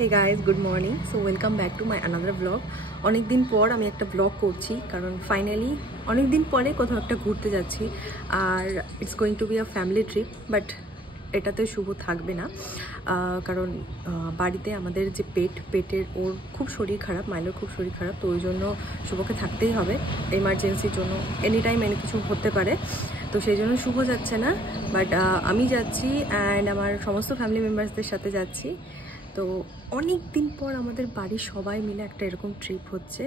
Hey guys, good morning. So welcome back to my another vlog. অনেক দিন পর আমি একটা ব্লগ করছি কারণ ফাইনালি অনেক দিন পরে কোথাও একটা ঘুরতে যাচ্ছি আর it's going to be a family trip but এটাতে শুভ থাকবে না কারণ বাড়িতে আমাদের যে পেটের ওর খুব শরীর খারাপ, মাইলোর খুব শরীর খারাপ, তো ওই জন্য শুভকে থাকতেই হবে এমার্জেন্সির জন্য, এনি টাইম এনি কিছু হতে পারে, তো সেই জন্য শুভ যাচ্ছে না বাট আমি যাচ্ছি অ্যান্ড আমার সমস্ত ফ্যামিলি মেম্বার্সদের সাথে যাচ্ছি। তো অনেক দিন পর আমাদের বাড়ির সবাই মিলে একটা এরকম ট্রিপ হচ্ছে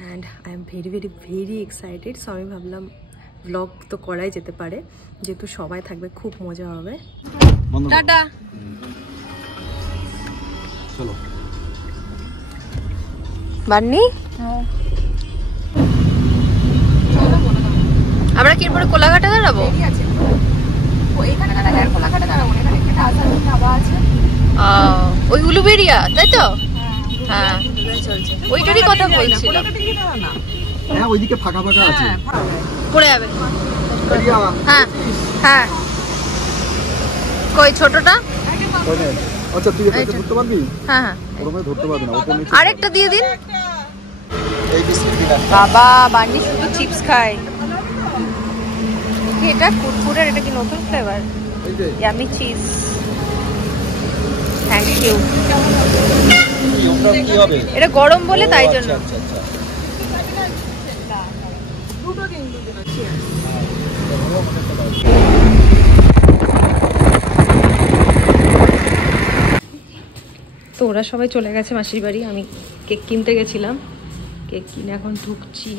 and I am very very very excited. So আমি ভাবলাম ব্লগ তো করাই যেতে পারে, যেহেতু সবাই থাকবে খুব মজা হবে। টাটা, চলো বান্নি। আমরা কি এরপরে কোলাঘাটে দাঁড়াবো? ওই উলুবেড়িয়া, তাই তো? হ্যাঁ, ওইটারই কথা বলছিলাম। হ্যাঁ, ওইদিকে ফাঁকা ফাঁকা আছে, পড়ে যাবে। হ্যাঁ হ্যাঁ, কই ছোটটা? আচ্ছা, তুই এটা ধরতে পারবি? হ্যাঁ হ্যাঁ, ওরমে ধরতে পারবি না। আরেকটা দিয়ে দিন। এই বিস্কিট দিন। বাবা, বান্নি শুধু চিপস খায়। এটা কুরকুরের, এটা কি নতুন flavour? Yummy cheese. Thank you. এটা গরম বলে তাই জন্য। তো ওরা সবাই চলে গেছে মাসির বাড়ি, আমি কেক কিনতে গেছিলাম, কেক কিনে এখন ঢুকছি।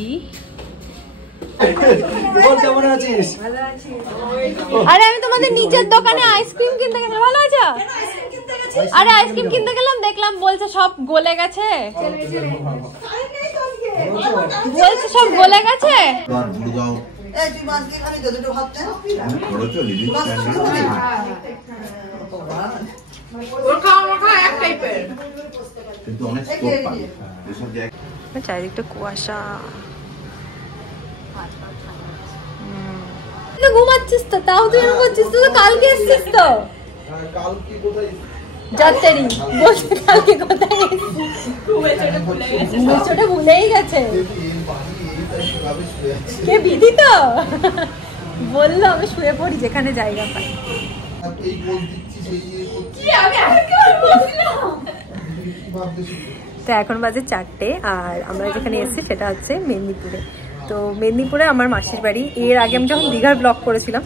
আরে আমি তোমাদের নিচের দোকানে আইসক্রিম কিনতে গেলাম। ভালো আছো? আরে আইসক্রিম কিনতে গেলাম, দেখলাম বলছে সব গলে গেছে, বলছে সব গলে গেছে। চারিদিকটা কুয়াশা। ঘুমাচ্ছিস তো, তাও তুই এরকম করছিস তো? কালকে এসছিস তো? যাত্রারি বলছে কালকে কোথায় এসছিস? ওটা ভুলেই গেছে। কে বিধি তো বললো আমি শুয়ে পড়ি যেখানে জায়গা পাই। তো এখন বাজে 4টে আর আমরা যেখানে এসেছি সেটা হচ্ছে মেদিনীপুরে। তো মেদিনীপুরে আমার মাসির বাড়ি। এর আগে আমি যখন দীঘার ব্লগ করেছিলাম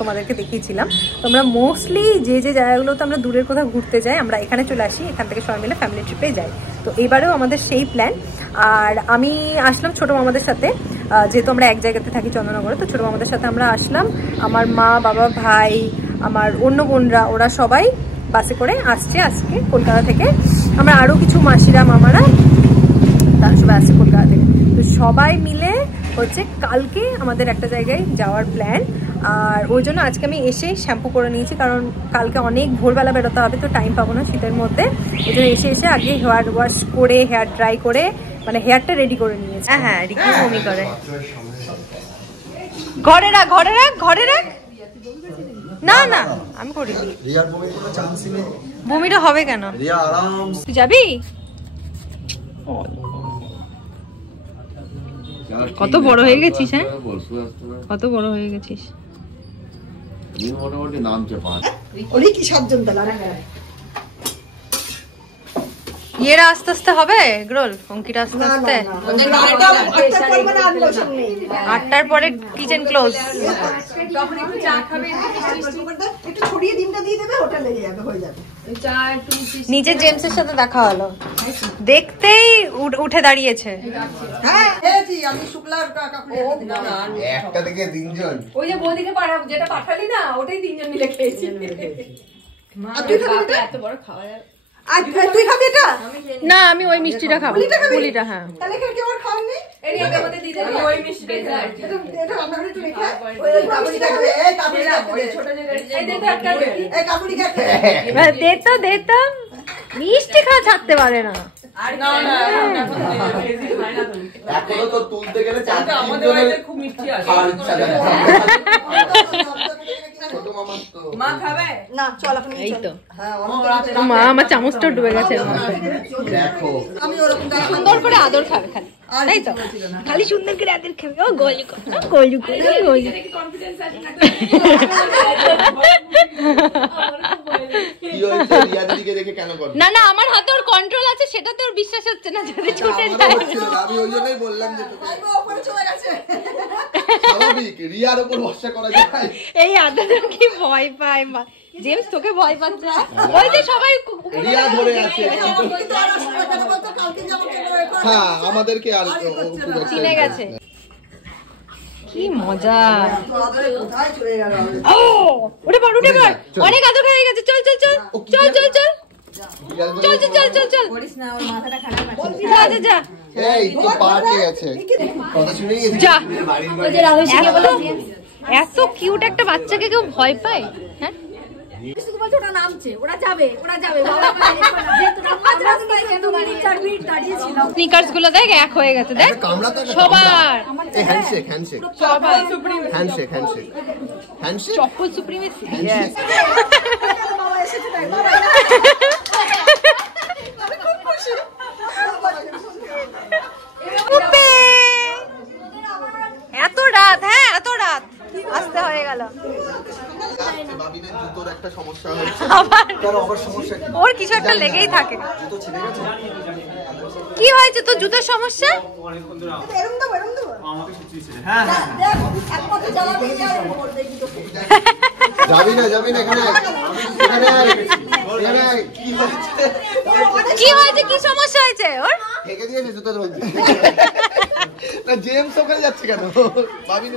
তোমাদেরকে দেখিয়েছিলাম। তোমরা মোস্টলি যে যে জায়গাগুলোতে আমরা দূরের কোথাও ঘুরতে যাই আমরা এখানে চলে আসি, এখান থেকে সবাই মিলে ফ্যামিলি ট্রিপে যাই। তো এবারেও আমাদের সেই প্ল্যান। আর আমি আসলাম ছোটো মামাদের সাথে, যেহেতু আমরা এক জায়গাতে থাকি চন্দননগরে, তো ছোটো মামাদের সাথে আমরা আসলাম। আমার মা, বাবা, ভাই, আমার অন্য বোনরা, ওরা সবাই বাসে করে আসছে আজকে কলকাতা থেকে। আমরা আরও কিছু মাসিরা, মামারা, তারা সবাই আসছে কলকাতা থেকে। তো সবাই মিলে হচ্ছে কালকে আমাদের একটা জায়গায় যাওয়ার প্ল্যান। আর ওই জন্য আজকে আমি এসে শ্যাম্পু করে নিয়েছি, কারণ কালকে অনেক ভোরবেলা বেরোতে হবে, তো টাইম পাবো না শীতের মধ্যে। ওই জন্য এসে আগে হেয়ার ওয়াশ করে, হেয়ার ড্রাই করে, মানে হেয়ারটা রেডি করে নিয়েছি। হ্যাঁ হ্যাঁ, রিকি বমি করে। ঘরে রাখ, ঘরে রাখ, ঘরে রাখ। না না, আমি করিনি। বমিটা হবে কেন? তুই যাবি? কত বড় হয়ে গেছিস? হ্যাঁ, কত বড় হয়ে গেছিস। মোটামুটি নামছে 5। কি 7 জন দাঁড়া। ইয়েরা আস্তে আস্তে হবে গ্রোল, অঙ্কিটা আস্তে আস্তে। 8টার পরে কিচেন ক্লোজ। নিচে জেমসের সাথে দেখা হলো, দেখতেই উঠে দাঁড়িয়েছে। একটা থেকে 3জন। ওই যে বৌদিকে যেটা পাঠালি না, ওটাই 3জন মিলে খেয়েছি। এত বড় খাওয়া যাবে? তুই খাবি এটা? না, আমি ওই মিষ্টিটা খাবো। পুলিটা? হ্যাঁ। তাহলে কি আর খাওয়ার নেই? এই আগে আমাদের দিতে ওই মিষ্টি ডেজার্ট। এটা রান্না করে তুই খা। ওই কাবুলি খাবে, এই কাবুলি খাবে, ছোট জায়গায় এই দেখো একটা এই কাবুলি খাবে। দে তো মিষ্টি খাওয়া ছাড়তে পারে না। না না, এখনো তো তুলতে গেলে 4 আমাদের বাড়িতে খুব মিষ্টি আছে। খাওয়ার ইচ্ছা করে। মা খাবে না চল এখন এই তো হ্যাঁ মা আমার চামচটা ডুবে গেছে দেখো আমি ওরকম সুন্দর করে আদর খাবে খালি তাই তো খালি সুন্দর করে আদর খাবে ও গলু গলু গলু না না আমার হাতে ওর কন্ট্রোল আছে সেটা তো ওর বিশ্বাস হচ্ছে না যদি ছুটে যায় আমি ওই জন্যই বললাম যে উপরে চলে গেছে স্বাভাবিক রিয়ার উপর ভরসা করা যায় এই আদর কি ভয় পায় মা জেমস তোকে ভয় পাচ্ছে ওই যে সবাই রিয়া ধরে আছে কিন্তু আর আসলে কেন বলতো কালকে যেমন হ্যাঁ আমাদেরকে আর চিনে গেছে কি মজা কোথায় চলে গেল ও উঠে পড় অনেক আদর হয়ে গেছে চল চল চল চল চল চল চল চল চল চল চল করিস না ওর মাথাটা খারাপ আছে যা যা যা এই তো পার্টি আছে কথা শুনে গেছি যা ওই যে রাহুল এত কিউট একটা বাচ্চাকে কেউ ভয় পায় হ্যাঁ বলছে ওরা নামছে ওরা যাবে স্নিকার্স গুলো দেখ এক হয়ে গেছে দেখ সবার এই হ্যান্ডশেক হ্যান্ডশেক সবার হ্যান্ডশেক হ্যান্ডশেক হ্যান্ডশেক চপ্পল সুপ্রিমেসি এত রাত হ্যাঁ এত রাত আসতে হয়ে গেল বাবিনের জুতোর একটা সমস্যা হয়েছে আবার আবার সমস্যা কি ওর কিছু একটা লেগেই থাকে জুতো ছিঁড়ে গেছে কি হয়েছে তোর জুতোর সমস্যা এরম দেবো হ্যাঁ দেখ একমাত্র যাওয়া দিয়ে যাবি না এখানে কি হয়েছে কি সমস্যা হয়েছে ওর ঠেকে দিয়েছে জুতো রয়েছে না জেমস ওখানে যাচ্ছে কেন বাবিন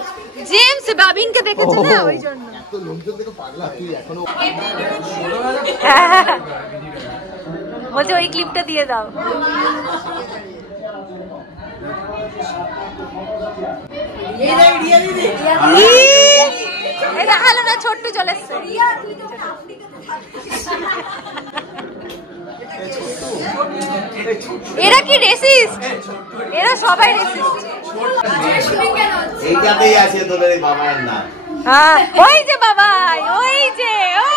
জেমস বাবিনকে দেখেছে না ওই জন্য এত লোকজন দেখো পাগলা তুই এখনো বলছে ওই ক্লিপটা দিয়ে দাও এটা ভালো না ছোট্ট চলে এসছে এরা কি রেসিস্ট এরা সবাই রেসিস্ট এইটাতেই আছে তোদের এই বাবার নাম হ্যাঁ ওই যে বাবাই ওই যে ও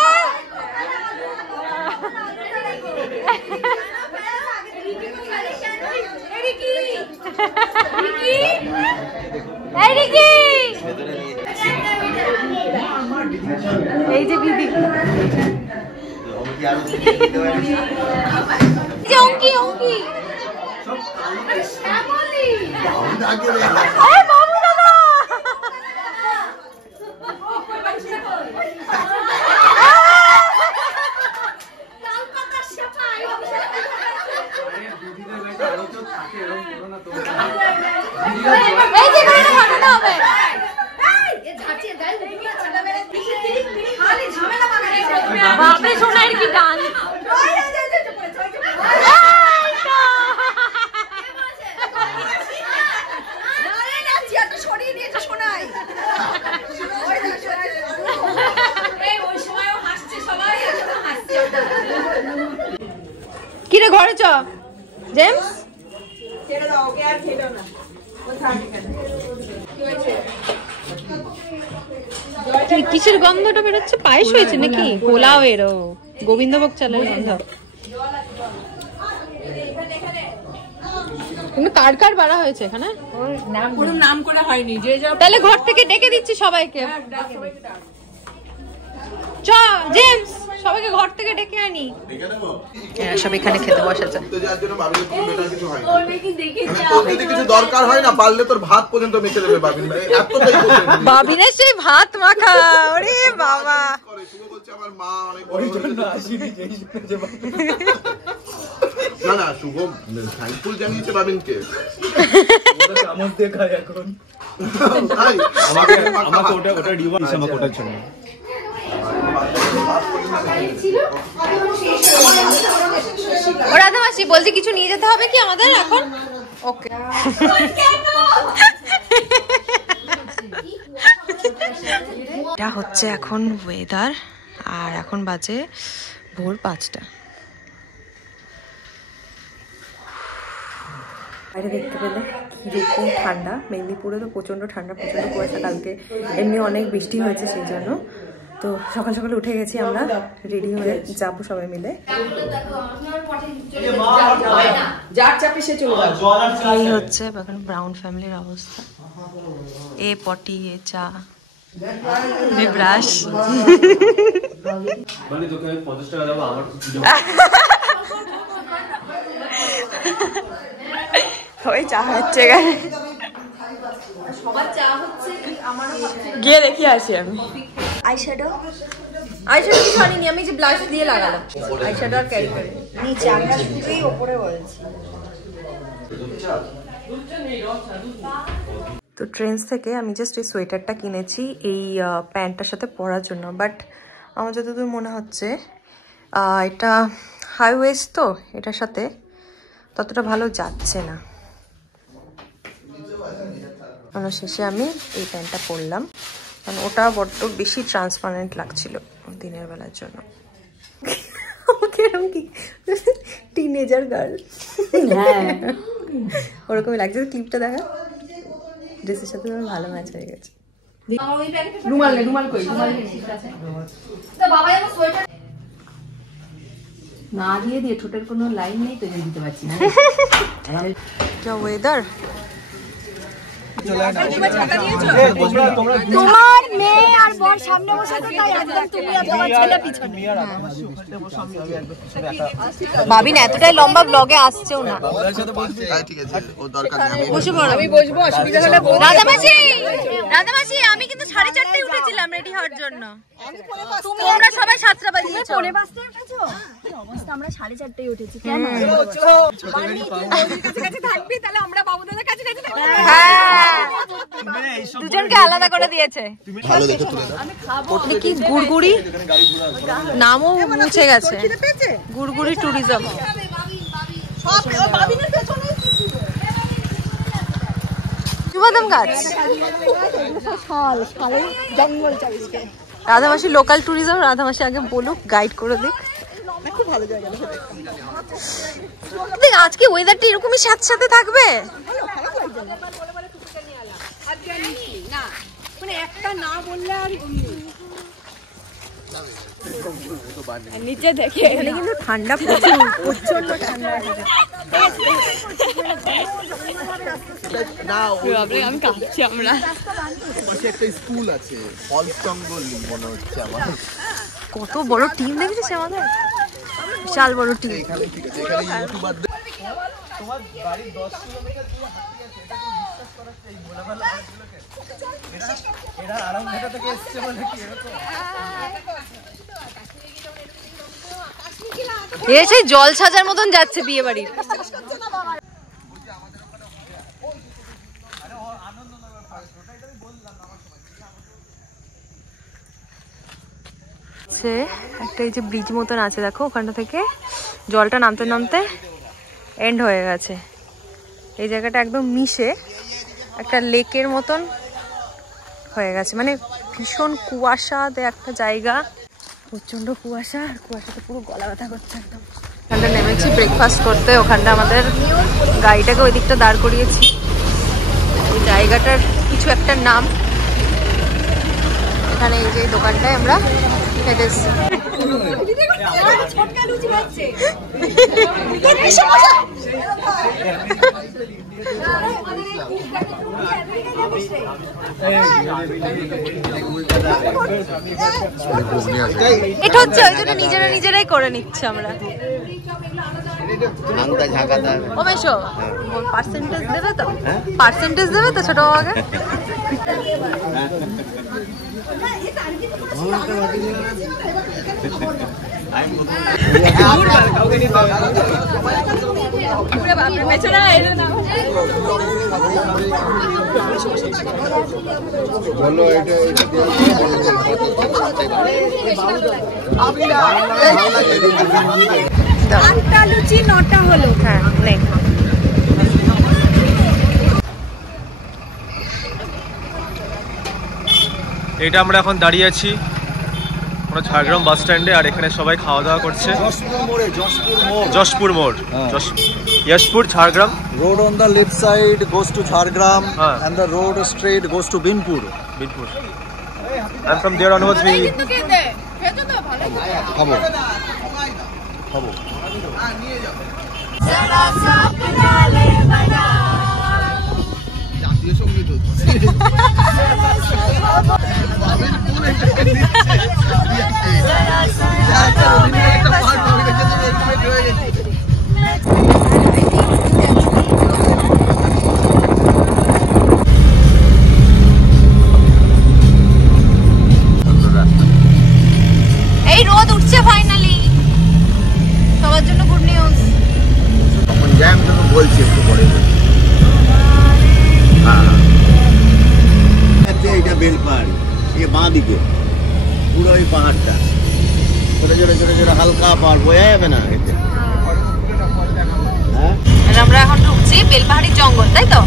এই যে দিদি অঙ্কি অঙ্কি বাবু দাদা বাপরে সোনার কি গান কিরে ঘরে চ জেমস ছেড়ে দাও ওকে আর খেলো না ও থাকবে কেন কি হয়েছে কিসের গন্ধটা বেরোচ্ছে পায়েস হয়েছে নাকি পোলাও এরও গোবিন্দভোগ চালের গন্ধ কিন্তু কার কার বাড়া হয়েছে এখানে পুরো নাম করে হয়নি যে যা তাহলে ঘর থেকে ডেকে দিচ্ছি সবাইকে চ জেমস সবাইকে ঘর থেকে ডেকে আনি সব এখানে খেতে বসেছে কিছু দরকার হয় না পারলে তোর ভাত পর্যন্ত মেখে দেবে বাবিন বাবিনের সেই ভাত মাখা ওরে বাবা আমার মা না না শুভ থ্যাঙ্কফুল জানিয়েছে বাবিনকে চামচ দিয়ে খায় এখন আমাকে ওটা ডিভাইস আমাকে ওটার জন্য ও রাধামাসি বলছি কিছু নিয়ে যেতে হবে কি আমাদের এখন ওকে এটা হচ্ছে এখন ওয়েদার আর এখন বাজে ভোর 5টা বাইরে দেখতে পেলে কিরকম ঠান্ডা মেদিনীপুরে তো প্রচণ্ড ঠান্ডা প্রচণ্ড কুয়াশা কালকে এমনি অনেক বৃষ্টি হয়েছে সেই জন্য তো সকাল সকালে উঠে গেছি আমরা, রেডি হয়ে যাবো সবাই মিলে। এই হচ্ছে এখন ব্রাউন ফ্যামিলির অবস্থা। এ পটি, এ চা, এ ব্রাশ। ওই চা হচ্ছে গিয়ে দেখি আসি আমি। আইশ্যাডো কিছু আনিনি, আমি যে ব্লাশ দিয়ে লাগালাম। আইশ্যাডো আর ক্যারি করি নিচে, আমরা শুধুই ওপরে বলছি। তো ট্রেন্ডস থেকে আমি জাস্ট এই সোয়েটারটা কিনেছি এই প্যান্টটার সাথে পরার জন্য, বাট আমার যতদূর মনে হচ্ছে এটা হাই ওয়েস্ট, তো এটার সাথে ততটা ভালো যাচ্ছে না। শেষে আমি এই প্যান্টটা পরলাম, কারণ ওটা বড্ড বেশি ট্রান্সপারেন্ট লাগছিল দিনের বেলার জন্য। টিনেজার গার্ল, হ্যাঁ ওরকমই লাগছে। ক্লিপটা দেখা, ড্রেসের সাথে ভালো ম্যাচ হয়ে গেছে। না দিয়ে দিয়ে ঠোঁটের কোনো লাইন নেই তো দিতে পারছি না। যা ওয়েদার। তোমার মেয়ে আর বর সামনে বসে তো তাই একদম তুমি আর তোমার ছেলে পিছনে। ভাবিন এতটাই লম্বা ব্লগে আসছেও না। ঠিক আছে, ও দরকার নেই। বসে পড়ো, আমি বসবো, অসুবিধা হলে রাধামাসি আমি কিন্তু 4:30টায় উঠেছিলাম রেডি হওয়ার জন্য। তোমরা সবাই 7টা বাজে উঠেছো। 5:30টায় উঠেছো? কি অবস্থা, আমরা 4:30টায় উঠেছি। কেন কাছে থাকবি তাহলে আমরা বাবুদাদের কাছে কাছে থাকবো। হ্যাঁ, দুজনকে আলাদা করে দিয়েছে। ভালো দেখে তুলে দাও। কি গুড়গুড়ি নামও মুছে গেছে, গুড়গুড়ি ট্যুরিজম। বাদাম গাছ, জঙ্গল চারিদিকে। রাধামাসি লোকাল ট্যুরিজম। রাধামাসি আগে বলুক, গাইড করে দিক। খুব ভালো জায়গা। দেখ আজকে ওয়েদারটা এরকমই সাথে থাকবে। নিচে দেখে এখানে কিন্তু ঠান্ডা প্রচন্ড ঠান্ডা। আমি কাঁপছি। আমরা পাশে একটা স্কুল আছে, ফলসঙ্গলি মনে হচ্ছে আমার। কত বড় টিম দেখেছিস আমাদের, বিশাল বড় টিম। এখানে ঠিক আছে, এখানে ইউটিউবার তোমার বাড়ি 10 কিলোমিটার দূরে হাঁটতে আছে, এটা কি বিশ্বাস করা এই মোলাভালা মানুষগুলোকে? এরা আরামঘাটা থেকে এসেছে বলে কি এরকম? এ সেই জল সাজার মতন যাচ্ছে বিয়ে বাড়ির। একটা এই যে ব্রিজ মতন আছে, দেখো ওখানটা থেকে জলটা নামতে নামতে এন্ড হয়ে গেছে। এই জায়গাটা একদম মিশে একটা লেকের মতন হয়ে গেছে, মানে ভীষণ কুয়াশা একটা জায়গা, প্রচন্ড কুয়াশা। আর কুয়াশাতে পুরো গলা ব্যথা করছে একদম। ওখানটা নেমেছি ব্রেকফাস্ট করতে, ওখানটা আমাদের গাড়িটাকে ওই দিকটা দাঁড় করিয়েছি। ওই জায়গাটার কিছু একটা নাম, এখানে এই যে দোকানটায় আমরা খেতেছি। এটা হচ্ছে ওই জন্য নিজেরাই করে নিচ্ছে আমরা। ও মেশো পার্সেন্টেজ দেবে তো, পার্সেন্টেজ দেবে তো ছোট বাবাকে। বলো এটা আটটা লুচি 9টা হলো। হ্যাঁ নেই, এটা আমরা এখন দাঁড়িয়ে আছি আমরা ঝাড়গ্রাম বাস স্ট্যান্ডে, আর এখানে সবাই খাওয়া দাওয়া করছে। যশপুর মোড়, Jashpur Jhargram. Road on the left side goes to Jhargram, Huh. and the road straight goes to Binpur. And from there onwards we খাবো খাবো জাতীয় সঙ্গীত হচ্ছে এই রোদ উঠছে ফাইনালি, সবার জন্য গুড নিউজ। তখন জ্যাম তোকে বলছি একটু পরে। এটা বেলপাহাড়ি, এ বাঁ দিকে পুরো ওই পাহাড়টা ছোট ছোট ছোট ছোট হালকা পাহাড়, বোঝা যাবে না এতে। হ্যাঁ আমরা এখন ঢুকছি বেলপাহাড়ির জঙ্গল, তাই তো?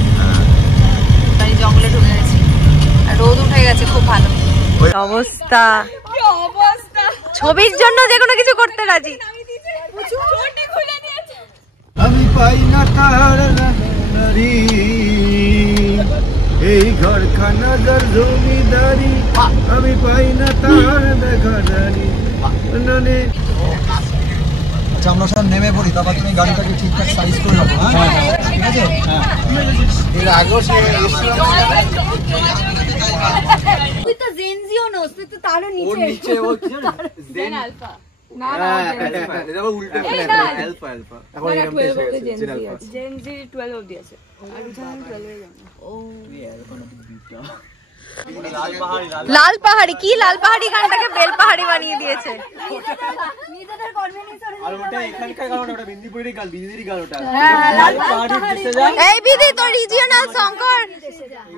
এই জঙ্গলে ঢুকে গেছি আর রোদ উঠে গেছে, খুব ভালো অবস্থা। ছবির জন্য যে কোনো কিছু করতে রাজি। আমি পাই না তার নারী, এই ঘরখানা যার জমিদারি, আমি পাই না তার দেখা নারী। আচ্ছা আমরা সব নেমে পড়ি, তারপর তুমি গাড়িটাকে ঠিকঠাক সাইজ করে নেবো। হ্যাঁ ঠিক আছে। হ্যাঁ এর আগেও সে তুই তো জেনজিও নস, তুই তো তারও নিচে। ও কি জানো জেন আলফা। না না এটা আবার উল্টো আলফা আলফা। এখন এরকম এসে গেছে জেনজি 12 অবধি আছে আর উঠান 12 এ যাবে। ও লাল পাহাড়ি কি, লাল পাহাড়ি গানটাকে বেল পাহাড়ি বানিয়ে দিয়েছে। নিজেদের কনভেনিয়েন্স আর ওটা এখানকার গান, ওটা বিন্দিপুরেরই গান, বিদিদিরই গান ওটা। লাল পাহাড়ি দিশে যায়। এই বিদি তোর রিজিওনাল সং কর,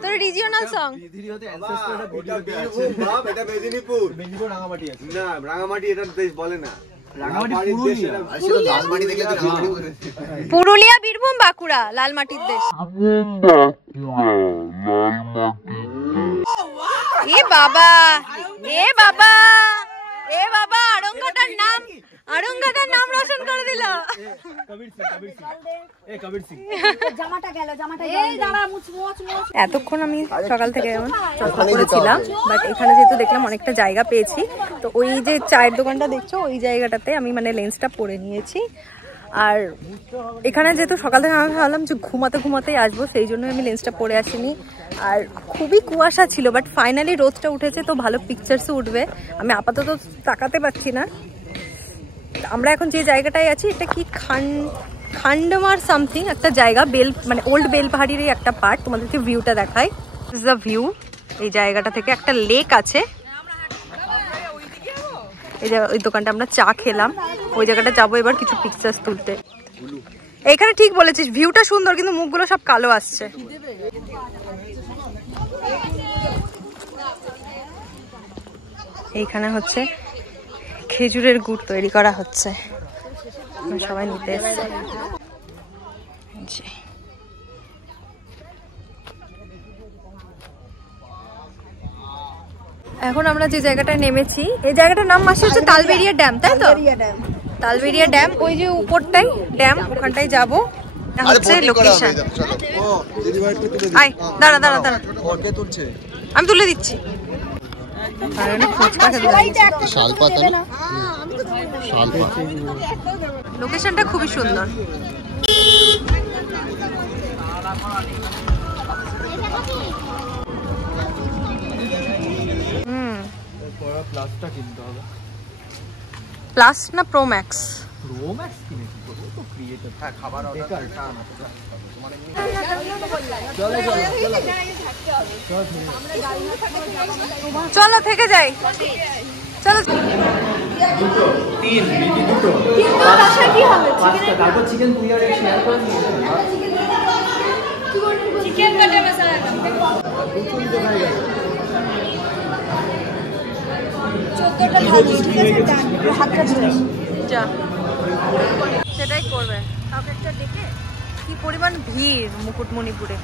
তোর রিজিওনাল সং। বিদিরি হতে অ্যানসেস্টরটা ভিডিওতে আছে। বাপ এটা মেদিনীপুর, বিন্দিপুর রাঙামাটি আছে। না রাঙামাটি এটা দেশ বলে না, রাঙামাটি পুরুলিয়া। আসলে লালমাটি দেখলে তো রাঙামাটি বলেছে। পুরুলিয়া, বীরভূম, বাঁকুড়া লাল মাটির দেশ। এ বাবা এ বাবা এ বাবা, আড়ংঘাটার নাম রোশন করে দিল। কবির সিং এ কবির সিং জামাটা গেল, জামাটা এই দাঁড়া মুছ মুছ মুছ। এতক্ষণ আমি সকাল থেকে এমন চশমা করেছিলাম, বাট এখানে যেহেতু দেখলাম অনেকটা জায়গা পেয়েছি, তো ওই যে চায়ের দোকানটা দেখছো ওই জায়গাটাতে আমি মানে লেন্সটা পরে নিয়েছি। আর এখানে যেহেতু সকাল থেকে আমি ভাবলাম যে ঘুমাতে ঘুমাতেই আসবো, সেই জন্য আমি লেন্সটা পরে আসিনি। আর খুবই কুয়াশা ছিল, বাট ফাইনালি রোদটা উঠেছে, তো ভালো পিকচার্সও উঠবে। আমি আপাতত তাকাতে পারছি না। আমরা এখন যে জায়গাটায় আছি এটা কি খান্ডমার সামথিং একটা জায়গা, বেল মানে ওল্ড বেলপাহাড়িরই একটা পার্ট। তোমাদেরকে ভিউটা দেখাই, দিস ইজ দ্য ভিউ। এই জায়গাটা থেকে একটা লেক আছে। এই যে ওই দোকানটা আমরা চা খেলাম, ওই জায়গাটা যাবো এবার কিছু পিকচার্স তুলতে। এখানে ঠিক বলেছিস, ভিউটা সুন্দর কিন্তু মুখগুলো সব কালো আসছে। এইখানে হচ্ছে খেজুরের গুড় তৈরি করা হচ্ছে, সবাই নিতে এসছে। এখন আমরা যে জায়গাটায় নেমেছি, এই জায়গাটার নাম মাসি হচ্ছে তালবেরিয়া ড্যাম, তাই তো? তালবেরিয়া ড্যাম, ওই যে উপরটাই ড্যাম, ওখানটায় যাবো। হচ্ছে লোকেশন। আয় দাঁড়া দাঁড়া দাঁড়া, আমি তুলে দিচ্ছি। লোকেশনটা খুবই সুন্দর। প্লাস না প্রো ম্যাক্স? প্রো ম্যাক্স কিনেছি তো ক্রিয়েটর। হ্যাঁ খাবার অর্ডার চলো থেকে যাই, চলো। তারপর চিকেন পুরিয়ার শেয়ার করে চিকেন বাটার মশলা সেটাই করবে। কাউকে একটা ডেকে, কি পরিমাণ ভিড় মুকুটমণিপুরে।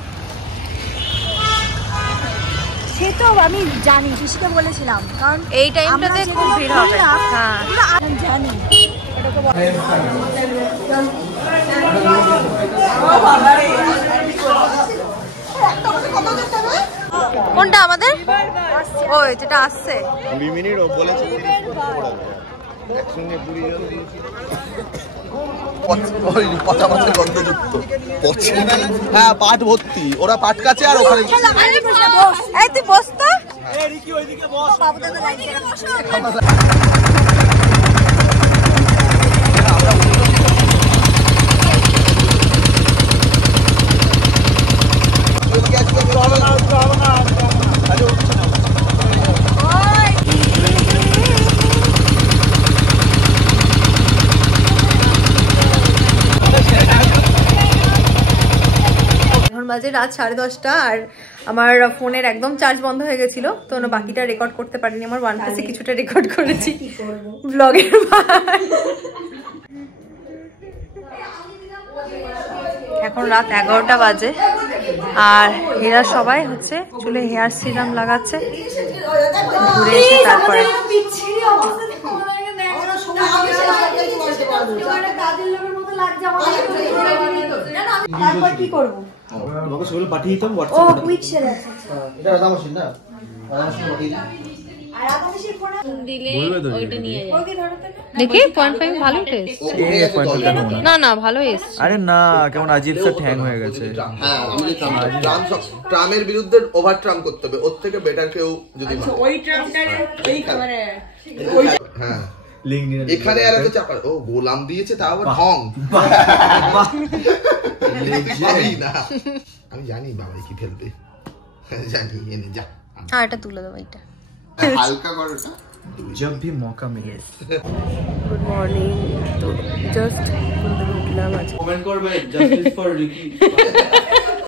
সে তো আমি জানি, কৃষিকে বলেছিলাম, কারণ এই টাইমটাতে খুব ভিড় হবে। হ্যাঁ জানি। কোনটা আমাদের? ওই যেটা আসছে 20 মিনিট ও বলেছে। হ্যাঁ পাট ভর্তি, ওরা পাট কাছে আর ওখানে তুই বস তো। বাজে রাত 10:30 আর আমার ফোনের একদম চার্জ বন্ধ হয়ে গেছিল, তো বাকিটা রেকর্ড করতে পারিনি। আমার ওয়ান প্লাসে কিছুটা রেকর্ড করেছি ব্লগের। এখন রাত 11টা বাজে আর এরা সবাই হচ্ছে চুলে হেয়ার সিরাম লাগাচ্ছে, ঘুরে এসে তারপরে তারপর কি করবো? তোমাকে সেগুলো পাঠিয়ে দিতাম ও হোয়াটসঅ্যাপে। কুইক সেল আছে। এটা রাধা মেশিন না, রাধা মেশিন পাঠিয়ে দিই। আর আদামেশির ফোন দিলে ওইটা নিয়ে যায়। ওকে ধরো তো না। দেখি 0.5 ভালোই তো এসছে। না না ভালোই এসছে। আরে না, কেমন আজীব সব ঠ্যাং হয়ে গেছে। হ্যাঁ ট্রামের বিরুদ্ধে ওভার ট্রাম করতে হবে, ওর থেকে বেটার কেউ যদি ওই ট্রামটার এই মানে হ্যাঁ এখানে আর এত চাপা। ও গোলাম দিয়েছে তাও আবার ঢং। না আমি জানি বাবা কি ফেলবে, জানি এনে যা। হ্যাঁ এটা তুলে দেবো এটা। হালকা করোটা जब भी मौका मिले। Good morning. তো জাস্ট ঘুম থেকে উঠলাম আজ। কমেন্ট করবে জাস্টিস ফর রিকি।